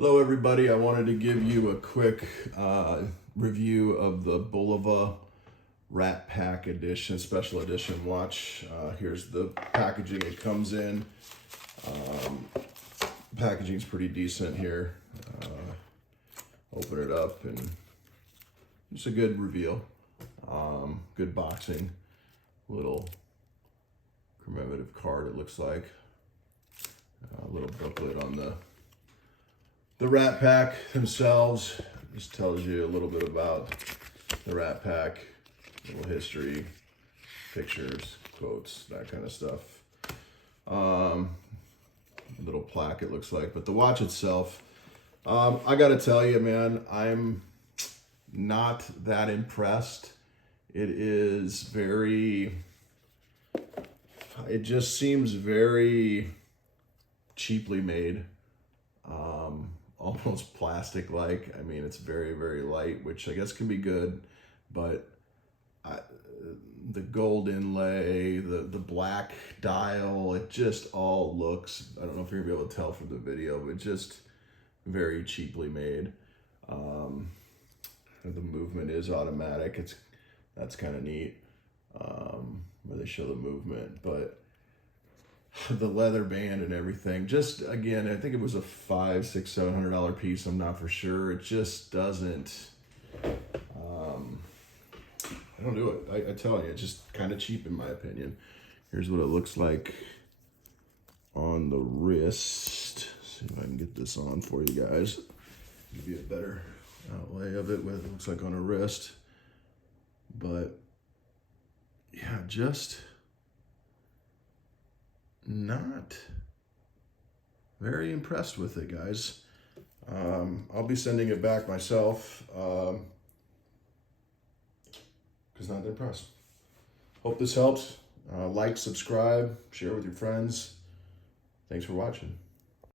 Hello everybody, I wanted to give you a quick review of the Bulova Rat Pack Edition, Special Edition watch. Here's the packaging it comes in. Packaging's pretty decent here. Open it up and it's a good reveal. Good boxing. Little commemorative card it looks like. A little booklet on the Rat Pack themselves. Just tells you a little bit about the Rat Pack, little history, pictures, quotes, that kind of stuff. Little plaque it looks like, but the watch itself, I gotta tell you, man, I'm not that impressed. It just seems very cheaply made. Almost plastic-like. I mean, it's very, very light, which I guess can be good, but the gold inlay, the black dial, it just all looks, I don't know if you're gonna be able to tell from the video, but just very cheaply made. The movement is automatic. That's kind of neat, where they show the movement, but the leather band and everything, just again, I think it was a $500, $600, $700 piece. I'm not for sure. It just doesn't. I don't do it. I tell you, it's just kind of cheap in my opinion. Here's what it looks like on the wrist. See if I can get this on for you guys. Give you a better outlay of it. What it looks like on a wrist, but yeah, just not very impressed with it, guys. I'll be sending it back myself because not impressed. Hope this helps. Like, subscribe, share with your friends. Thanks for watching.